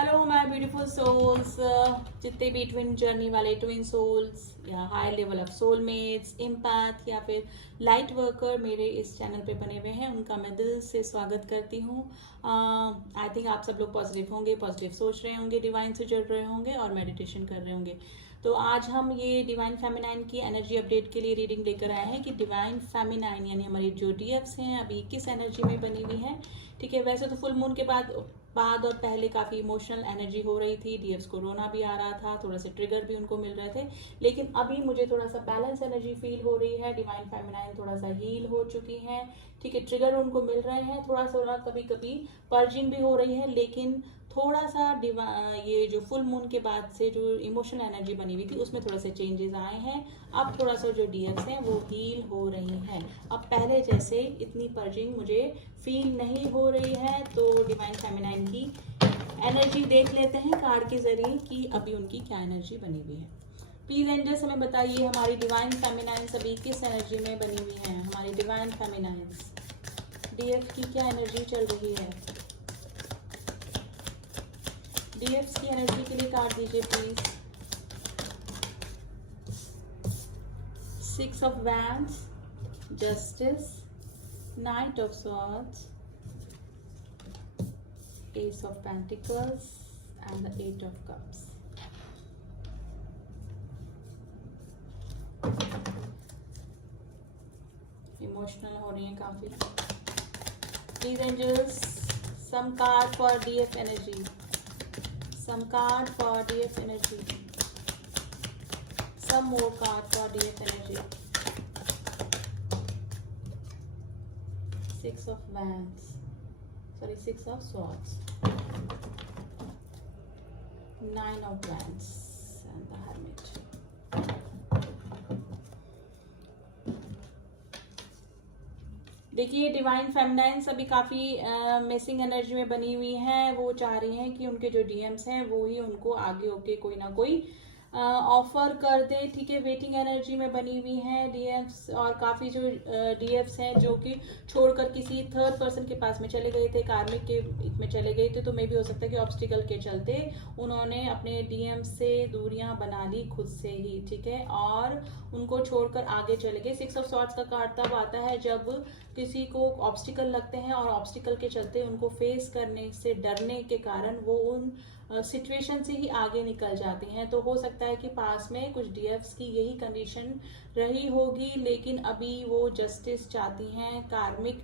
Hello my beautiful souls, जितने भी twin journey वाले ट्विन सोल्स या high level of soulmates, empath या फिर लाइट वर्कर मेरे इस चैनल पे बने हुए हैं, उनका मैं दिल से स्वागत करती हूँ। आई थिंक आप सब लोग पॉजिटिव होंगे, पॉजिटिव सोच रहे होंगे, डिवाइन से जुड़ रहे होंगे और मेडिटेशन कर रहे होंगे। तो आज हम ये डिवाइन फेमिनाइन की एनर्जी अपडेट के लिए रीडिंग लेकर आए हैं कि डिवाइन फेमिनाइन यानी हमारी जो डीएफ्स हैं अभी किस एनर्जी में बनी हुई है। ठीक है, वैसे तो फुल मून के बाद और पहले काफ़ी इमोशनल एनर्जी हो रही थी, डीएफ्स को रोना भी आ रहा था, थोड़ा सा ट्रिगर भी उनको मिल रहे थे, लेकिन अभी मुझे थोड़ा सा बैलेंस एनर्जी फील हो रही है। डिवाइन फेमिनाइन थोड़ा सा हील हो चुकी हैं, ठीक है, ट्रिगर उनको मिल रहे हैं, थोड़ा सा कभी कभी पर्जिंग भी हो रही है, लेकिन थोड़ा सा ये जो फुल मून के बाद से जो इमोशनल एनर्जी बनी हुई थी उसमें थोड़ा से चेंजेस आए हैं। अब थोड़ा सा जो डीएफ्स हैं वो हील हो रही हैं, अब पहले जैसे इतनी पर्जिंग मुझे फील नहीं हो रही है। तो डिवाइन फेमिनाइन की एनर्जी देख लेते हैं कार्ड के जरिए कि अभी उनकी क्या एनर्जी बनी हुई है। प्लीज एंजल्स हमें बताइए हमारी डिवाइन फेमिनाइन अभी किस एनर्जी में बनी हुई है। हमारी डिवाइन फेमिनाइन डीएफ की क्या एनर्जी चल रही है। डीएफ्स की एनर्जी के लिए कार्ड दीजिए please. 6 of wands, justice, knight of swords, Ace of Pentacles and the 8 of Cups. Emotional हो रही है काफी। Please angels, some card for DF energy, some card for DF energy, some more card for DF energy. 6 of wands, sorry, 6 of swords, 9 of wands and the hermit. देखिए divine feminine अभी काफ़ी missing energy में बनी हुई हैं। वो चाह रही हैं कि उनके जो डीएम्स हैं वो ही उनको आगे होके कोई ना कोई ऑफर कर दे, ठीक है। वेटिंग एनर्जी में बनी हुई हैं डीएम्स, और काफ़ी जो डीएफ्स हैं जो कि छोड़कर किसी थर्ड पर्सन के पास में चले गए थे, कार्मिक के में चले गए थे, तो मे भी हो सकता है कि ऑब्स्टिकल के चलते उन्होंने अपने डीएम से दूरियां बना ली खुद से ही, ठीक है, और उनको छोड़कर आगे चले गए। 6 ऑफ सॉर्ड्स का कार्ड तब आता है जब किसी को ऑब्स्टिकल लगते हैं और ऑब्स्टिकल के चलते उनको फेस करने से डरने के कारण वो उन सिचुएशन से ही आगे निकल जाते हैं। तो हो सकता है कि पास में कुछ डीएफ्स की यही कंडीशन रही होगी, लेकिन अभी वो जस्टिस चाहती हैं, कार्मिक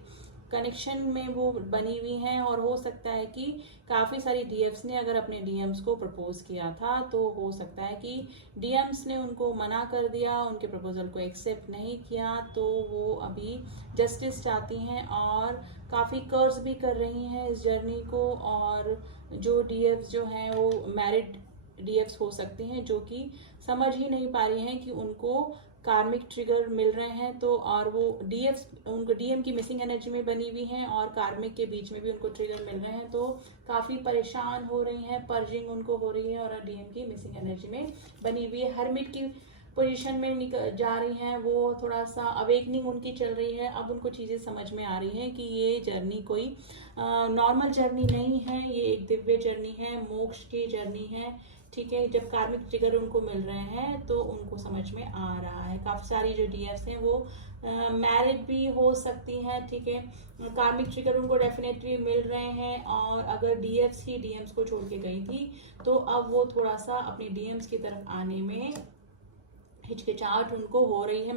कनेक्शन में वो बनी हुई हैं, और हो सकता है कि काफ़ी सारी डीएफ्स ने अगर अपने डीएम्स को प्रपोज किया था तो हो सकता है कि डीएम्स ने उनको मना कर दिया, उनके प्रपोजल को एक्सेप्ट नहीं किया, तो वो अभी जस्टिस चाहती हैं और काफ़ी कर्ज भी कर रही हैं इस जर्नी को। और जो डीएफ्स जो हैं वो मैरिड डीएफ्स हो सकते हैं जो कि समझ ही नहीं पा रही हैं कि उनको कार्मिक ट्रिगर मिल रहे हैं, तो और वो डीएफ्स उनको डीएम की मिसिंग एनर्जी में बनी हुई हैं और कार्मिक के बीच में भी उनको ट्रिगर मिल रहे हैं, तो काफ़ी परेशान हो रही हैं, पर्जिंग उनको हो रही है और डीएम की मिसिंग एनर्जी में बनी हुई है। हर्मिट की पोजीशन में जा रही हैं, वो थोड़ा सा अवेकनिंग उनकी चल रही है। अब उनको चीज़ें समझ में आ रही हैं कि ये जर्नी कोई नॉर्मल जर्नी नहीं है, ये एक दिव्य जर्नी है, मोक्ष की जर्नी है, ठीक है। जब कार्मिक ट्रिगर उनको मिल रहे हैं तो उनको समझ में आ रहा है। काफ़ी सारी जो डीएफ्स हैं वो मैरिड भी हो सकती हैं, ठीक है। कार्मिक ट्रिगर उनको डेफिनेटली मिल रहे हैं, और अगर डीएफ्स ही डीएम्स को छोड़ के गई थी तो अब वो थोड़ा सा अपनी डीएम्स की तरफ आने में हिचकिचाहट उनको हो रही है।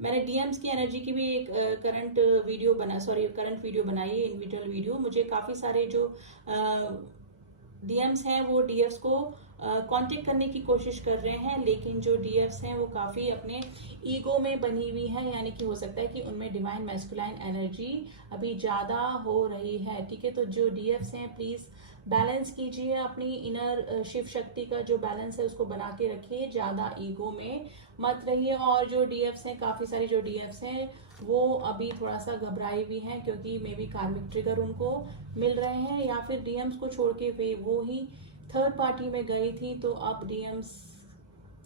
मैंने डीएम्स की एनर्जी की भी एक करंट वीडियो बनाई है, इंडिविजुअल वीडियो। मुझे काफ़ी सारे जो डीएम्स हैं वो डीएफ्स को कांटेक्ट करने की कोशिश कर रहे हैं, लेकिन जो डीएफ्स हैं वो काफ़ी अपने ईगो में बनी हुई है, यानी कि हो सकता है कि उनमें डिवाइन मैस्कुलाइन एनर्जी अभी ज़्यादा हो रही है, ठीक है। तो जो डीएफ्स हैं प्लीज़ बैलेंस कीजिए, अपनी इनर शिव शक्ति का जो बैलेंस है उसको बना के रखिए, ज़्यादा ईगो में मत रहिए। और जो डीएफ्स हैं, काफ़ी सारी जो डीएफ्स हैं वो अभी थोड़ा सा घबराई हुई हैं, क्योंकि मे बी कार्मिक ट्रिगर उनको मिल रहे हैं, या फिर डीएम्स को छोड़ के वे वो ही थर्ड पार्टी में गई थी, तो अब डीएम्स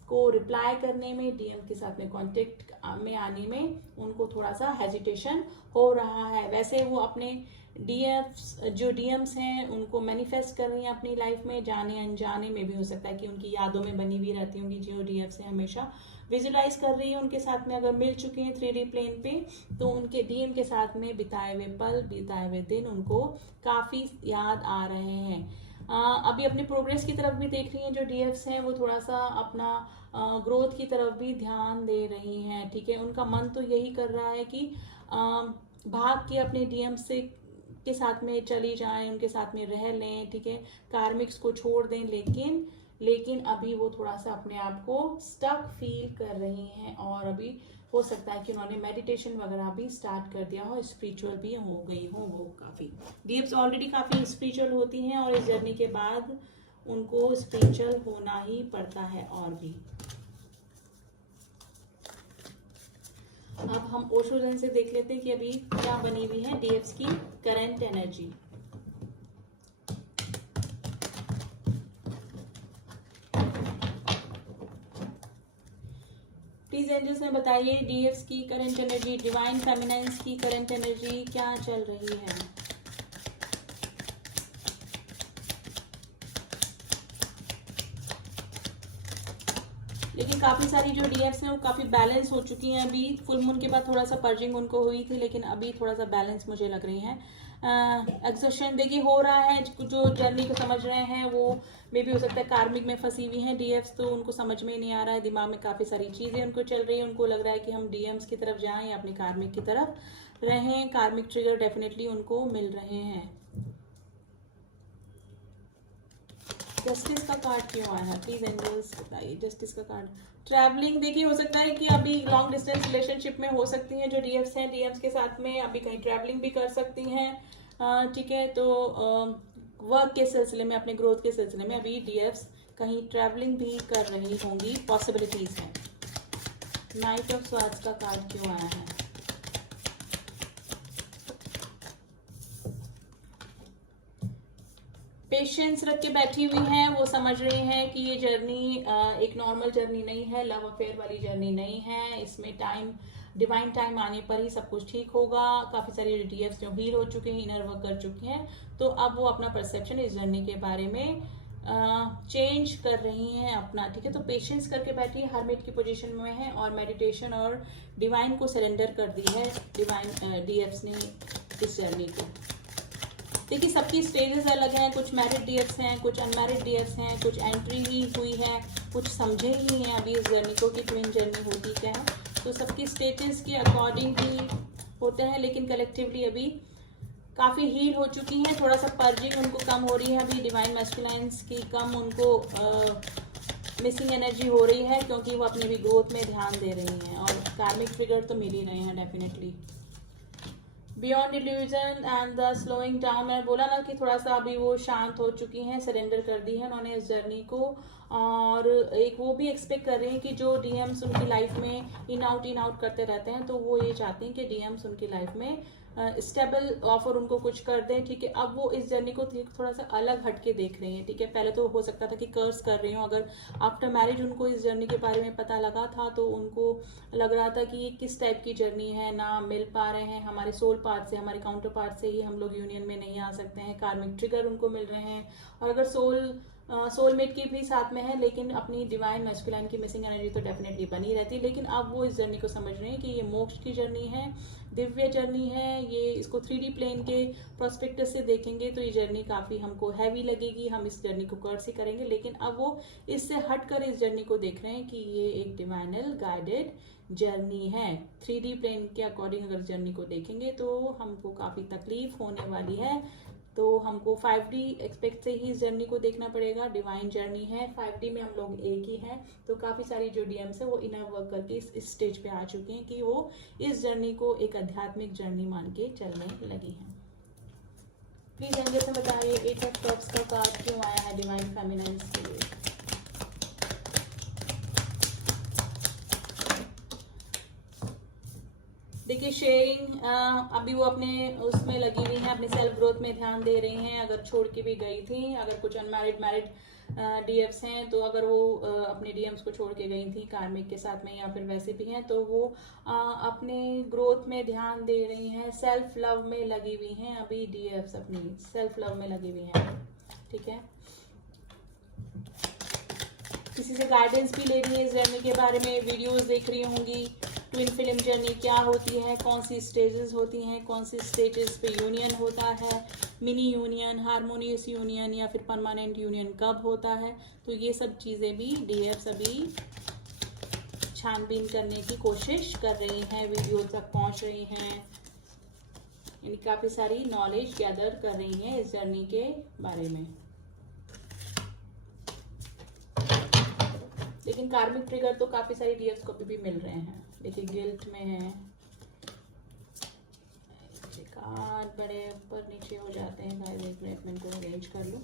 को रिप्लाई करने में, डीएम के साथ में कांटेक्ट में आने में उनको थोड़ा सा हेजिटेशन हो रहा है। वैसे वो अपने जो डीएम्स हैं उनको मैनिफेस्ट कर रही हैं अपनी लाइफ में, जाने अनजाने में भी हो सकता है कि उनकी यादों में बनी हुई रहती होंगी जो डीएम्स हैं, हमेशा विजुलाइज कर रही है उनके साथ में। अगर मिल चुके हैं 3D प्लेन पे तो उनके डीएम के साथ में बिताए हुए पल, बिताए हुए दिन उनको काफ़ी याद आ रहे हैं। अभी अपनी प्रोग्रेस की तरफ भी देख रही हैं जो डीएफ्स हैं, वो थोड़ा सा अपना ग्रोथ की तरफ भी ध्यान दे रही हैं, ठीक है। उनका मन तो यही कर रहा है कि भाग के अपने डीएम से के साथ में चली जाएं, उनके साथ में रह लें, ठीक है, कार्मिक्स को छोड़ दें, लेकिन अभी वो थोड़ा सा अपने आप को स्टक फील कर रही हैं और अभी हो सकता है कि उन्होंने मेडिटेशन वगैरह भी स्टार्ट कर दिया हो, स्पिरिचुअल भी हो गई हो वो काफ़ी। डीएफ्स ऑलरेडी काफ़ी स्पिरिचुअल होती हैं और इस जर्नी के बाद उनको स्पिरिचुअल होना ही पड़ता है और भी। अब हम ओशो जन से देख लेते हैं कि अभी क्या बनी हुई है डीएफ्स की करंट एनर्जी। प्लीज एंजल्स में बताइए डीएफ्स की करंट एनर्जी, डिवाइन फेमिनाइन्स की करंट एनर्जी क्या चल रही है। लेकिन काफ़ी सारी जो डीएफ्स हैं वो काफ़ी बैलेंस हो चुकी हैं। अभी फुल मून के बाद थोड़ा सा पर्जिंग उनको हुई थी, लेकिन अभी थोड़ा सा बैलेंस मुझे लग रही है। एक्सर्शन देखिए हो रहा है, जो जर्नी को समझ रहे हैं वो मे भी हो सकता है कार्मिक में फंसी हुई हैं डीएफ्स, तो उनको समझ में ही नहीं आ रहा है, दिमाग में काफ़ी सारी चीज़ें उनको चल रही है। उनको लग रहा है कि हम डीएम्स की तरफ जाएं या अपने कार्मिक की तरफ रहें। कार्मिक ट्रिगर डेफिनेटली उनको मिल रहे हैं। जस्टिस का कार्ड क्यों आया है, प्लीज एंजल्स बताइए। जस्टिस का कार्ड, ट्रैवलिंग देखिए हो सकता है कि अभी लॉन्ग डिस्टेंस रिलेशनशिप में हो सकती हैं जो डीएफ्स हैं, डीएम्स के साथ में अभी कहीं ट्रैवलिंग भी कर सकती हैं, ठीक है। तो वर्क के सिलसिले में, अपने ग्रोथ के सिलसिले में अभी डीएफ्स कहीं ट्रैवलिंग भी कर रही होंगी, पॉसिबिलिटीज हैं। नाइट ऑफ स्वार्ड्स का कार्ड क्यों आया है। पेशेंस रख के बैठी हुई हैं, वो समझ रही हैं कि ये जर्नी एक नॉर्मल जर्नी नहीं है, लव अफेयर वाली जर्नी नहीं है। इसमें टाइम, डिवाइन टाइम आने पर ही सब कुछ ठीक होगा। काफ़ी सारे डीएफ्स जो हील हो चुके हैं, इनर वर्क कर चुके हैं, तो अब वो अपना परसेप्शन इस जर्नी के बारे में चेंज कर रही हैं अपना, ठीक है। तो पेशेंस करके बैठी है, हरमिट की पोजीशन में है और मेडिटेशन और डिवाइन को सरेंडर कर दी है डिवाइन डीएफ्स ने इस जर्नी को। देखिए सबकी स्टेजेस अलग हैं, कुछ मैरिड डीएफ्स हैं, कुछ अनमैरिड डीएफ्स हैं, कुछ एंट्री ही हुई है, कुछ समझे ही हैं अभी इस जर्नी को कि ट्विन जर्नी होती क्या है। तो सबकी स्टेटस के अकॉर्डिंग ही होते हैं, लेकिन कलेक्टिवली अभी काफ़ी हील हो चुकी हैं। थोड़ा सा पर्जिंग उनको कम हो रही है अभी, डिवाइन मैस्कुलाइन्स की कम उनको मिसिंग एनर्जी हो रही है, क्योंकि वो अपनी भी ग्रोथ में ध्यान दे रही हैं और कार्मिक ट्रिगर तो मिल ही रहे हैं definitely. Beyond illusion and the slowing down, मैंने बोला ना कि थोड़ा सा अभी वो शांत हो चुकी हैं, सरेंडर कर दी है उन्होंने इस जर्नी को। और एक वो भी एक्सपेक्ट कर रही हैं कि जो डीएम्स उनकी लाइफ में इन आउट करते रहते हैं, तो वो ये चाहती हैं कि डीएम्स उनकी लाइफ में स्टेबल ऑफर उनको कुछ कर दें, ठीक है। अब वो इस जर्नी को थोड़ा सा अलग हटके देख रही हैं, ठीक है। पहले तो हो सकता था कि कर्स कर रही हूँ, अगर आफ्टर मैरिज उनको इस जर्नी के बारे में पता लगा था तो उनको लग रहा था कि ये किस टाइप की जर्नी है, ना मिल पा रहे हैं हमारे सोल पार्ट से, हमारे काउंटर पार्ट से ही हम लोग यूनियन में नहीं आ सकते हैं, कार्मिक ट्रिगर उनको मिल रहे हैं। और अगर सोलमेट की भी साथ में है, लेकिन अपनी डिवाइन मैस्कुलाइन की मिसिंग एनर्जी तो डेफिनेटली बनी रहती है। लेकिन अब वो इस जर्नी को समझ रहे हैं कि ये मोक्ष की जर्नी है, दिव्य जर्नी है। ये इसको 3D प्लेन के प्रोस्पेक्टस से देखेंगे तो ये जर्नी काफ़ी हमको हैवी लगेगी, हम इस जर्नी को कर्स ही करेंगे। लेकिन अब वो इससे हटकर इस जर्नी को देख रहे हैं कि ये एक डिवाइनल गाइडेड जर्नी है। 3D प्लेन के अकॉर्डिंग अगर जर्नी को देखेंगे तो हमको काफ़ी तकलीफ होने वाली है, तो हमको 5D एक्सपेक्ट से ही इस जर्नी को देखना पड़ेगा। डिवाइन जर्नी है, 5D में हम लोग एक ही हैं, तो काफ़ी सारी जो डीएम्स है वो इनर वर्क करके इस स्टेज पे आ चुके हैं कि वो इस जर्नी को एक आध्यात्मिक जर्नी मान के चलने लगी हैं। प्लीज एंजल से बताइए 8 ऑफ कप्स का कार्ड क्यों आया है डिवाइन फेमिनाइन्स के लिए। देखिए शेयरिंग, अभी वो अपने उसमें लगी हुई हैं, अपनी सेल्फ ग्रोथ में ध्यान दे रही हैं। अगर छोड़ के भी गई थी, अगर कुछ अनमैरिड मैरिड डीएफ्स हैं तो अगर वो अपने डीएम्स को छोड़ के गई थी कार्मिक के साथ में या फिर वैसे भी हैं तो वो अपने ग्रोथ में ध्यान दे रही हैं, सेल्फ लव में लगी हुई हैं। अभी डीएफ्स अपनी सेल्फ लव में लगी हुई हैं, ठीक है। किसी से गाइडेंस भी ले रही है इस जर्नी के बारे में, वीडियोस देख रही होंगी। ट्विन फिल्म जर्नी क्या होती है, कौन सी स्टेजेस होती हैं, कौन सी स्टेजेस पे यूनियन होता है, मिनी यूनियन, हारमोनियस यूनियन या फिर परमानेंट यूनियन कब होता है, तो ये सब चीज़ें भी डीएफ्स अभी छानबीन करने की कोशिश कर रही हैं, वीडियो तक पहुंच रही हैं, यानी काफ़ी सारी नॉलेज गैदर कर रही हैं इस जर्नी के बारे में। लेकिन कार्मिक ट्रिगर तो काफी सारी डीएफ्स को भी मिल रहे हैं। देखिए गिल्ट में है, कार्ड बड़े ऊपर नीचे हो जाते हैं। गाइस एक मिनट में इनको अरेंज कर लूं।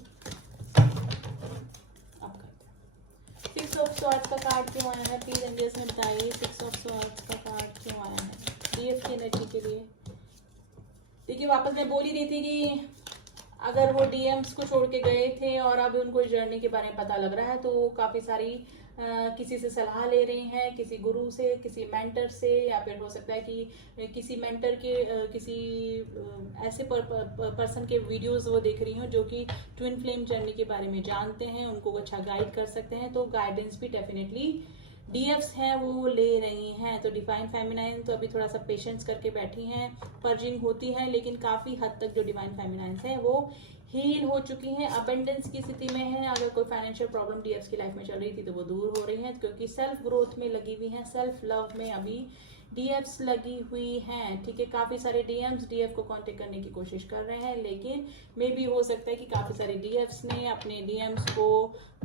अब करते हैं 6 ऑफ स्वॉर्ड्स का कार्ड क्यों आया है, प्लीज एंजल्स में बताइए 6 ऑफ स्वॉर्ड्स का कार्ड क्यों आया है डीएफ की एनर्जी के लिए। देखिए वापस मैं बोल ही रही थी कि अगर वो डीएम्स को छोड़ के गए थे और अब उनको इस जर्नी के बारे में पता लग रहा है तो वो काफ़ी सारी किसी से सलाह ले रही हैं, किसी गुरु से, किसी मेंटर से, या फिर हो सकता है कि किसी मेंटर के किसी ऐसे पर्सन के वीडियोस वो देख रही हूँ जो कि ट्विन फ्लेम जर्नी के बारे में जानते हैं, उनको अच्छा गाइड कर सकते हैं। तो गाइडेंस भी डेफिनेटली डीएफ्स हैं वो ले रही हैं। तो डिवाइन फेमिनाइन तो अभी थोड़ा सा पेशेंस करके बैठी हैं, पर्जिंग होती है, लेकिन काफ़ी हद तक जो डिवाइन फेमिनाइंस हैं वो हील हो चुकी हैं, अबेंडेंस की स्थिति में है। अगर कोई फाइनेंशियल प्रॉब्लम डीएफ्स की लाइफ में चल रही थी तो वो दूर हो रही है, क्योंकि सेल्फ ग्रोथ में लगी हुई हैं, सेल्फ लव में अभी डीएफ्स लगी हुई हैं, ठीक है। काफ़ी सारे डीएम्स डीएफ को कांटेक्ट करने की कोशिश कर रहे हैं, लेकिन मे भी हो सकता है कि काफ़ी सारे डीएफ्स ने अपने डीएम्स को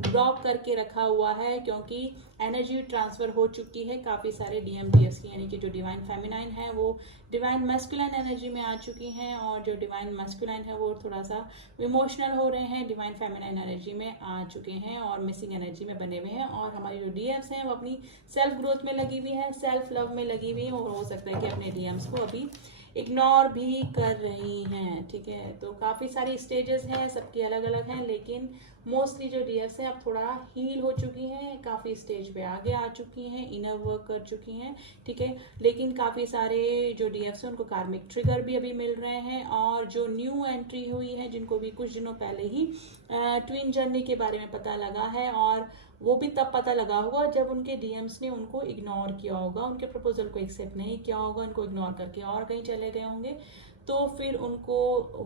ब्लॉक करके रखा हुआ है, क्योंकि एनर्जी ट्रांसफर हो चुकी है काफ़ी सारे डीएम डीएफ्स की, यानी कि जो डिवाइन फेमिनाइन है वो डिवाइन मैस्कुलाइन एनर्जी में आ चुकी हैं, और जो डिवाइन मैस्कुलाइन है वो थोड़ा सा इमोशनल हो रहे हैं, डिवाइन फेमिनाइन एनर्जी में आ चुके हैं और मिसिंग एनर्जी में बने हुए हैं। और हमारी जो डीएम्स हैं वो अपनी सेल्फ ग्रोथ में लगी हुई है, सेल्फ लव में लगी हुई है, और हो सकता है कि अपने डीएम्स को अभी इग्नोर भी कर रही हैं, ठीक है। तो काफ़ी सारी स्टेजेस हैं, सबकी अलग अलग हैं, लेकिन मोस्टली जो डीएफ्स हैं अब थोड़ा हील हो चुकी हैं, काफ़ी स्टेज पे आगे आ चुकी हैं, इनर वर्क कर चुकी हैं, ठीक है। लेकिन काफ़ी सारे जो डीएफ्स हैं उनको कार्मिक ट्रिगर भी अभी मिल रहे हैं, और जो न्यू एंट्री हुई है जिनको भी कुछ दिनों पहले ही ट्विन जर्नी के बारे में पता लगा है, और वो भी तब पता लगा होगा जब उनके डीएम्स ने उनको इग्नोर किया होगा, उनके प्रपोजल को एक्सेप्ट नहीं किया होगा, उनको इग्नोर करके और कहीं चले गए होंगे, तो फिर उनको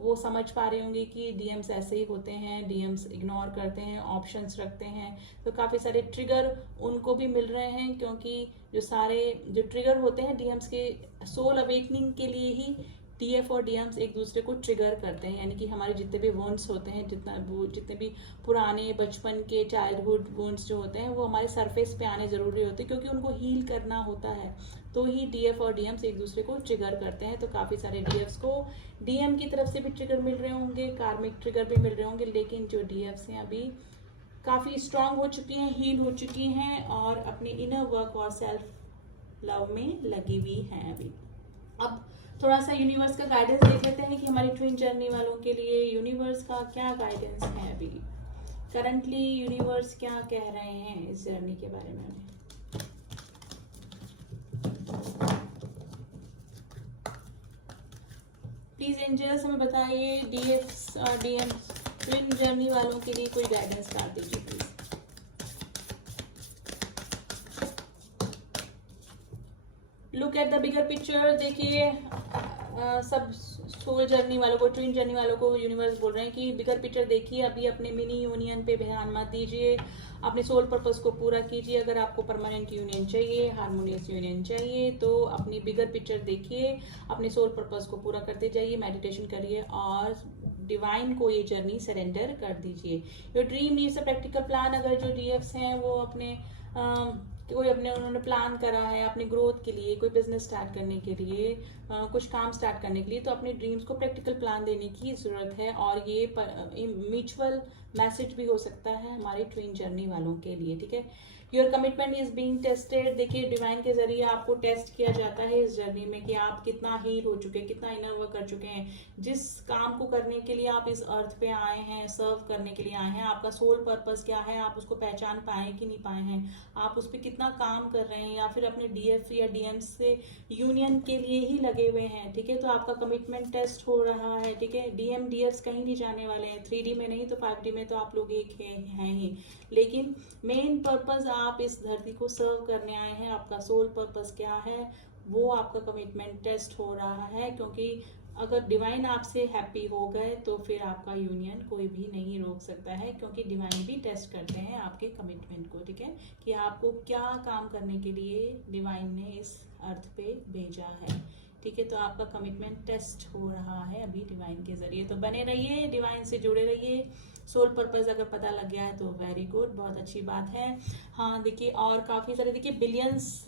वो समझ पा रहे होंगे कि डीएम्स ऐसे ही होते हैं, डीएम्स इग्नोर करते हैं, ऑप्शंस रखते हैं। तो काफ़ी सारे ट्रिगर उनको भी मिल रहे हैं, क्योंकि जो ट्रिगर होते हैं डीएम्स के सोल अवेकनिंग के लिए ही डीएफ और डीएम्स एक दूसरे को ट्रिगर करते हैं, यानी कि हमारे जितने भी वुंड्स होते हैं, जितने भी पुराने बचपन के चाइल्डहुड वुंड्स जो होते हैं वो हमारे सरफेस पे आने ज़रूरी होते हैं, क्योंकि उनको हील करना होता है, तो ही डीएफ और डीएम्स एक दूसरे को ट्रिगर करते हैं। तो काफ़ी सारे डीएफ्स को डीएम की तरफ से भी ट्रिगर मिल रहे होंगे, कार्मिक ट्रिगर भी मिल रहे होंगे, लेकिन जो डीएफ्स हैं अभी काफ़ी स्ट्रांग हो चुकी हैं, हील हो चुकी हैं, और अपने इनर वर्क और सेल्फ लव में लगी हुई हैं अभी। अब थोड़ा सा यूनिवर्स का गाइडेंस देख लेते हैं कि हमारी ट्विन जर्नी वालों के लिए यूनिवर्स का क्या गाइडेंस है अभी करंटली, यूनिवर्स क्या कह रहे हैं इस जर्नी के बारे में। प्लीज एंजल्स हमें बताइए डीएफ्स और डीएम्स ट्विन जर्नी वालों के लिए कोई गाइडेंस कार्ड दीजिए please. Look at the bigger picture. देखिए सब सोल जर्नी वालों को, ट्विन जर्नी वालों को यूनिवर्स बोल रहे हैं कि बिगर पिक्चर देखिए, अभी अपने मिनी यूनियन पे ध्यान मत दीजिए, अपने सोल पर्पस को पूरा कीजिए। अगर आपको परमानेंट यूनियन चाहिए, हार्मोनियस यूनियन चाहिए, तो अपनी बिगर पिक्चर देखिए, अपने सोल पर्पस को पूरा करते जाइए, मेडिटेशन करिए और डिवाइन को ये जर्नी सरेंडर कर दीजिए। Your dream needs a practical plan. अगर जो डीएफ्स हैं वो उन्होंने प्लान करा है अपने ग्रोथ के लिए, कोई बिजनेस स्टार्ट करने के लिए, कुछ काम स्टार्ट करने के लिए, तो अपने ड्रीम्स को प्रैक्टिकल प्लान देने की ज़रूरत है। और ये म्यूचुअल मैसेज भी हो सकता है हमारे ट्विन जर्नी वालों के लिए, ठीक है। Your commitment is being tested. देखिए डिवाइन के जरिए आपको टेस्ट किया जाता है इस जर्नी में कि आप कितना हील हो चुके हैं, कितना इनर वर्क कर चुके हैं। जिस काम को करने के लिए आप इस अर्थ पे आए हैं, सर्व करने के लिए आए हैं, आपका सोल पर्पस क्या है, आप उसको पहचान पाए कि नहीं पाए हैं, आप उस पर कितना काम कर रहे हैं, या फिर अपने डीएफ या डीएम से यूनियन के लिए ही लगे हुए हैं। ठीक है, तो आपका कमिटमेंट टेस्ट हो रहा है। ठीक है, डीएम डीएफ कहीं नहीं जाने वाले हैं, 3D में नहीं तो 5D में तो आप लोग एक हैं ही। लेकिन मेन पर्पस आप इस धरती को सर्व करने आए हैं, आपका सोल पर्पस क्या है वो आपका कमिटमेंट टेस्ट हो रहा है। क्योंकि अगर डिवाइन आपसे हैप्पी हो गए तो फिर आपका यूनियन कोई भी नहीं रोक सकता है, क्योंकि डिवाइन भी टेस्ट करते हैं आपके कमिटमेंट को। ठीक है, कि आपको क्या काम करने के लिए डिवाइन ने इस अर्थ पे भेजा है। ठीक है, तो आपका कमिटमेंट टेस्ट हो रहा है अभी डिवाइन के जरिए। तो बने रहिए, डिवाइन से जुड़े रहिए। सोल पर्पस अगर पता लग गया है तो वेरी गुड, बहुत अच्छी बात है। हाँ देखिए, और काफ़ी सारे, देखिए बिलियंस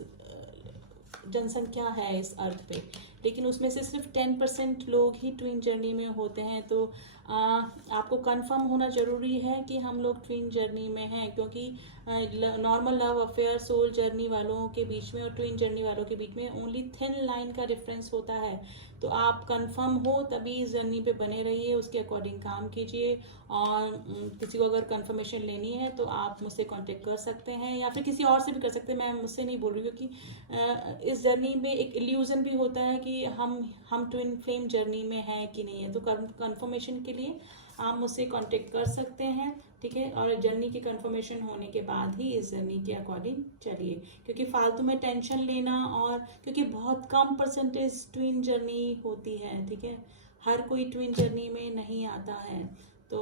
जनसंख्या है इस अर्थ पे, लेकिन उसमें से सिर्फ 10% लोग ही ट्विन जर्नी में होते हैं। तो आपको कंफर्म होना ज़रूरी है कि हम लोग ट्विन जर्नी में हैं, क्योंकि normal love affair soul journey वालों के बीच में और ट्विन जर्नी वालों के बीच में ओनली थिन लाइन का डिफरेंस होता है। तो आप कंफर्म हो तभी इस जर्नी पे बने रहिए, उसके अकॉर्डिंग काम कीजिए। और किसी को अगर कंफर्मेशन लेनी है तो आप मुझसे कांटेक्ट कर सकते हैं, या फिर किसी और से भी कर सकते हैं, मैं मुझसे नहीं बोल रही हूँ। क्योंकि इस जर्नी में एक इल्यूजन भी होता है कि हम ट्विन फ्लेम जर्नी में हैं कि नहीं है। तो कंफर्मेशन के लिए आप मुझसे कांटेक्ट कर सकते हैं। ठीक है, और जर्नी की कंफर्मेशन होने के बाद ही इस जर्नी के अकॉर्डिंग चलिए, क्योंकि फालतू में टेंशन लेना, और क्योंकि बहुत कम परसेंटेज ट्विन जर्नी होती है। ठीक है, हर कोई ट्विन जर्नी में नहीं आता है। तो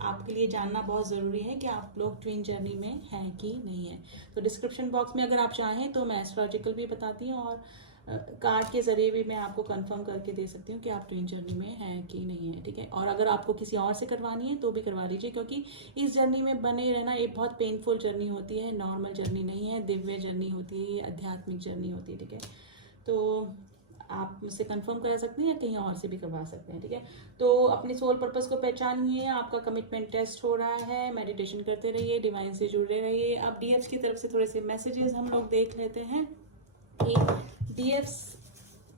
आपके लिए जानना बहुत ज़रूरी है कि आप लोग ट्विन जर्नी में हैं कि नहीं है। तो डिस्क्रिप्शन बॉक्स में अगर आप चाहें तो मैं एस्ट्रोलॉजिकल भी बताती हूँ, और कार्ड के ज़रिए भी मैं आपको कंफर्म करके दे सकती हूँ कि आप ट्विन जर्नी में हैं कि नहीं है। ठीक है, और अगर आपको किसी और से करवानी है तो भी करवा लीजिए, क्योंकि इस जर्नी में बने रहना एक बहुत पेनफुल जर्नी होती है, नॉर्मल जर्नी नहीं है, दिव्य जर्नी होती है, आध्यात्मिक जर्नी होती है। ठीक है, तो आप मुझसे कंफर्म करा सकते हैं या कहीं और से भी करवा सकते हैं। ठीक है, तो अपने सोल पर्पस को पहचानिए, आपका कमिटमेंट टेस्ट हो रहा है, मेडिटेशन करते रहिए, डिवाइन से जुड़े रहिए। अब डीएफ्स की तरफ से थोड़े से मैसेजेस हम लोग देख लेते हैं कि डीएफ्स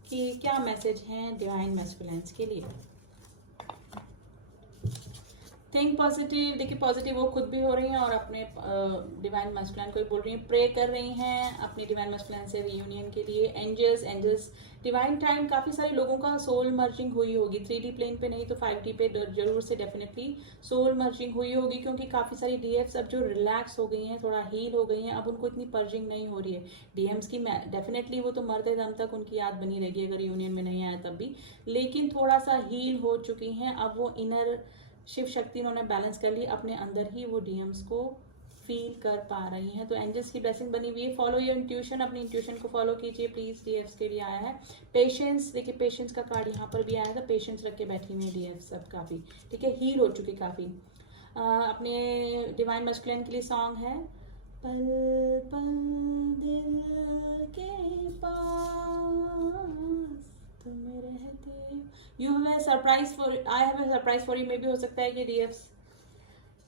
की क्या मैसेज हैं डिवाइन मैस्कुलिन्स के लिए। थिंक पॉजिटिव, देखिए पॉजिटिव वो खुद भी हो रही हैं और अपने डिवाइन मैस्कुलिन को भी बोल रही हैं, प्रे कर रही हैं अपनी डिवाइन मैस्कुलिन से रीयूनियन के लिए। एंजल्स डिवाइन टाइम, काफ़ी सारे लोगों का सोल मर्जिंग हुई होगी, 3D प्लेन पे नहीं तो 5D पे जरूर से डेफिनेटली सोल मर्जिंग हुई होगी, क्योंकि काफ़ी सारी डीएफ्स अब जो रिलैक्स हो गई हैं, थोड़ा हील हो गई हैं, अब उनको इतनी पर्जिंग नहीं हो रही है। डीएम्स की डेफिनेटली वो तो मरते दम तक उनकी याद बनी रहेगी अगर यूनियन में नहीं आया तब भी, लेकिन थोड़ा सा हील हो चुकी हैं। अब वो इनर शिव शक्ति उन्होंने बैलेंस कर ली, अपने अंदर ही वो डीएम्स को फील कर पा रही हैं। तो एंजल्स की ब्लेसिंग बनी हुई है। फॉलो योर इंट्यूशन, अपनी इंट्यूशन को फॉलो कीजिए प्लीज। डीएफ्स के लिए आया है पेशेंस, देखिए पेशेंस का कार्ड यहाँ पर भी आया था, पेशेंस रख के बैठी हुई है डीएफ्स सब काफ़ी। ठीक है, हील हो चुकी काफ़ी। अपने डिवाइन मैस्कुलिन के लिए सॉन्ग है, पल पल दिल के पास तुम रहते, you have a surprise for, I have a surprise for you. में भी हो सकता है कि डीएफ्स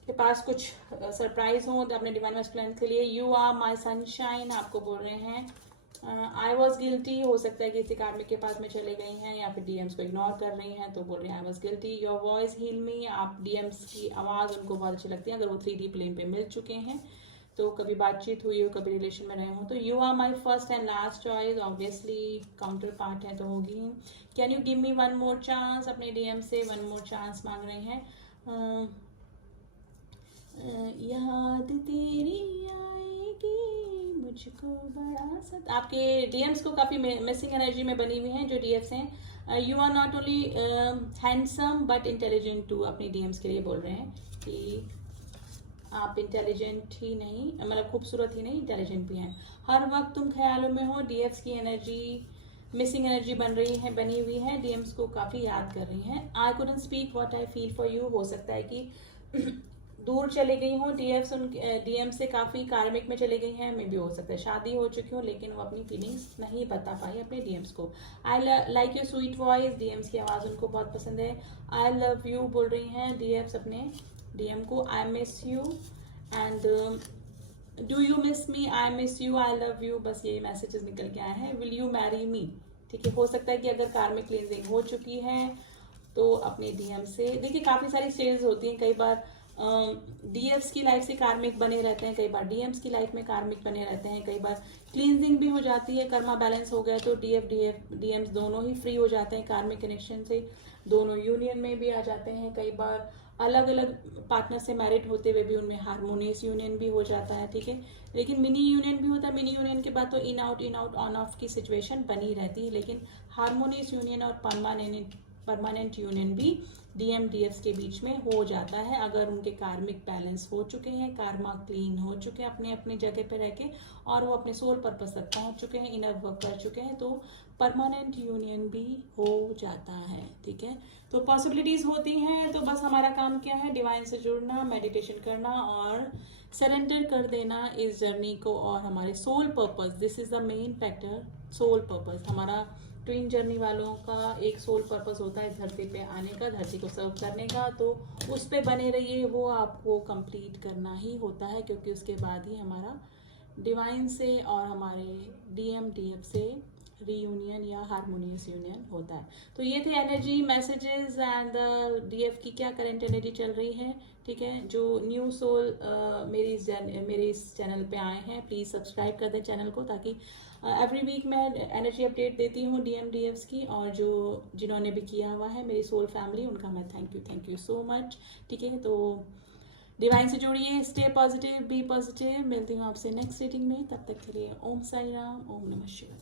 के पास कुछ सरप्राइज हो तो अपने डिवाइन मैस्कुलिन के लिए। यू आर माई सनशाइन आपको बोल रहे हैं। आई वॉज गिल्टी, हो सकता है कि किसी कार्मिक के पास में चले गई हैं या फिर डीएम्स को इग्नोर कर रही हैं तो बोल रहे हैं I was guilty. Your voice heal me, आप डीएम्स की आवाज़ उनको बहुत अच्छी लगती है अगर वो 3D प्लेन पे मिल चुके हैं, तो कभी बातचीत हुई हो, कभी रिलेशन में रहे हो। तो you are my first and last choice, obviously counterpart है तो होगी। Can you give me one more chance, अपने डीएम से वन मोर चांस मांग रहे हैं। याद तेरी आएगी मुझको बड़ा सत, आपके डीएम्स को काफ़ी मिसिंग एनर्जी में बनी हुई हैं जो डीएफ्स हैं। You are not only handsome but intelligent too, अपनी डीएम्स के लिए बोल रहे हैं कि आप इंटेलिजेंट ही नहीं, मतलब खूबसूरत ही नहीं, इंटेलिजेंट भी हैं। हर वक्त तुम ख्यालों में हो, डीएफ्स की एनर्जी मिसिंग एनर्जी बनी हुई है, डीएम्स को काफ़ी याद कर रही हैं। I couldn't speak what I feel for you, हो सकता है कि दूर चले गई हों डीएफ्स, उन डीएम से काफ़ी कार्मिक में चली गई हैं, मे भी हो सकता है शादी हो चुकी हो लेकिन वो अपनी फीलिंग्स नहीं बता पाई अपने डीएम्स को। I like your sweet voice, DMs की आवाज़ उनको बहुत पसंद है। आई लव यू बोल रही हैं डीएफ्स अपने डीएम को। I miss you and do you miss me, I miss you, I love you, बस ये मैसेजेस निकल के आए हैं. Will you marry me. ठीक है, हो सकता है कि अगर कार्मिक क्लींजिंग हो चुकी है तो अपने डीएम से, देखिए काफी सारी स्टेज होती हैं. कई बार डीएफ्स की लाइफ से कार्मिक बने रहते हैं, कई बार डीएम्स की लाइफ में कार्मिक बने रहते हैं, कई बार क्लींजिंग भी हो जाती है, कर्मा बैलेंस हो गया तो डीएम्स दोनों ही फ्री हो जाते हैं कार्मिक कनेक्शन से, दोनों यूनियन में भी आ जाते हैं. कई बार अलग अलग पार्टनर से मैरिड होते हुए भी उनमें हार्मोनियस यूनियन भी हो जाता है. ठीक है, लेकिन मिनी यूनियन भी होता है. मिनी यूनियन के बाद तो इन आउट ऑन ऑफ की सिचुएशन बनी रहती है, लेकिन हार्मोनियस यूनियन और परमानेंट यूनियन भी डीएम डीएफ के बीच में हो जाता है अगर उनके कार्मिक बैलेंस हो चुके हैं, कार्मा क्लीन हो चुके हैं अपने अपने जगह पे रह के, और वो अपने सोल पर्पस तक पहुंच चुके हैं, इनर वर्क कर चुके हैं, तो परमानेंट यूनियन भी हो जाता है. ठीक है, तो पॉसिबिलिटीज होती हैं. तो बस हमारा काम क्या है, डिवाइन से जुड़ना, मेडिटेशन करना और सरेंडर कर देना इस जर्नी को और हमारे soul purpose. This is the main factor, soul purpose. हमारा ट्विन जर्नी वालों का एक सोल पर्पस होता है धरती पे आने का, धरती को सर्व करने का, तो उस पे बने रहिए, वो आपको कंप्लीट करना ही होता है, क्योंकि उसके बाद ही हमारा डिवाइन से और हमारे डीएम डीएफ से रीयूनियन या हार्मोनियस यूनियन होता है. तो ये थे एनर्जी मैसेजेस एंड डीएफ की क्या करंट एनर्जी चल रही है. ठीक है, जो न्यू सोल मेरे इस चैनल पे आए हैं, प्लीज़ सब्सक्राइब कर दें चैनल को, ताकि एवरी वीक मैं एनर्जी अपडेट देती हूँ डीएम डीएफ्स की. और जो जिन्होंने भी किया हुआ है मेरी सोल फैमिली, उनका मैं थैंक यू सो मच. ठीक है, तो डिवाइन से जुड़िए, स्टे पॉजिटिव, बी पॉजिटिव. मिलती हूँ आपसे नेक्स्ट रीडिंग में, तब तक के लिए ओम साई राम, ओम नमः शिवाय.